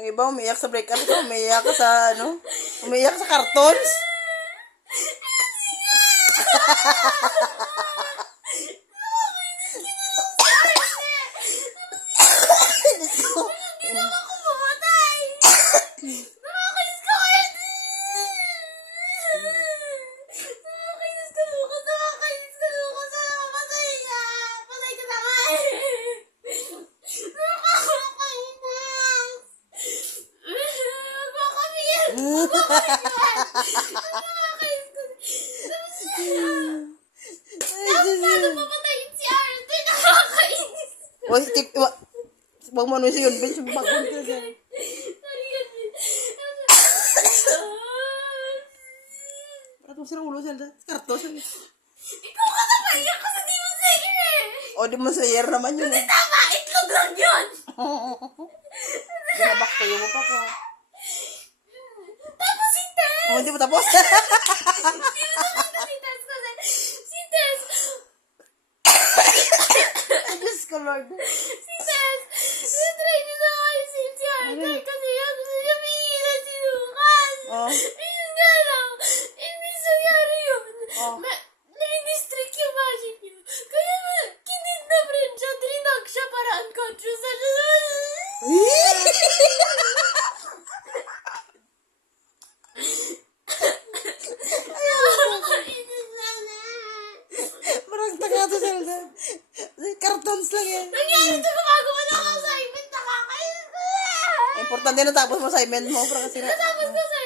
Yung iba umiiyak sa breakup, ikaw umiiyak ka sa ano? Umiiyak sa cartons? Ginawa ko mamatay! Nakakainis ka kayo! Nakakainis ka, Lucas! Nakakainis ka, Lucas! Patay ka! Patay ka na nga eh! Nakakainis! Magpapamigil! Nakakainis ka! Tapos paano papatayin si Arthur? Nakakainis! Wag skip, wag mo ano yun, bitch, bakon ka dyan. Sorry yun. Ba't mo sirang ulo, Zelda? Cartons yun. Ikaw ka na maiyak kasi di mo sa'yo eh! O, di mo sayer naman yun eh. Tama! Itlog lang yun! Ginabak kayo mo pa ko. Tapos si Tess! Oh, hindi mo tapos. Hindi mo tapos na si Tess kasi si Tess! Ay, Diyos ko, Lord. Si Tess! Sinatry niya na ayusin si Arthur kasi niya pigilan si Lucas! Oh. Ayun nga lang! Hindi nangyari yun! Oh. Na-district yung magic niya. Kaya kinidnap rin siya, drinag siya para unconscious na siya. Parang taga to, Zelda. Cartons lang yan. Nangyari ito gumagawa ng assignment, nakakainis ko na! Importante na tapos mo assignment mo. Para kasi na. Tapos ko sa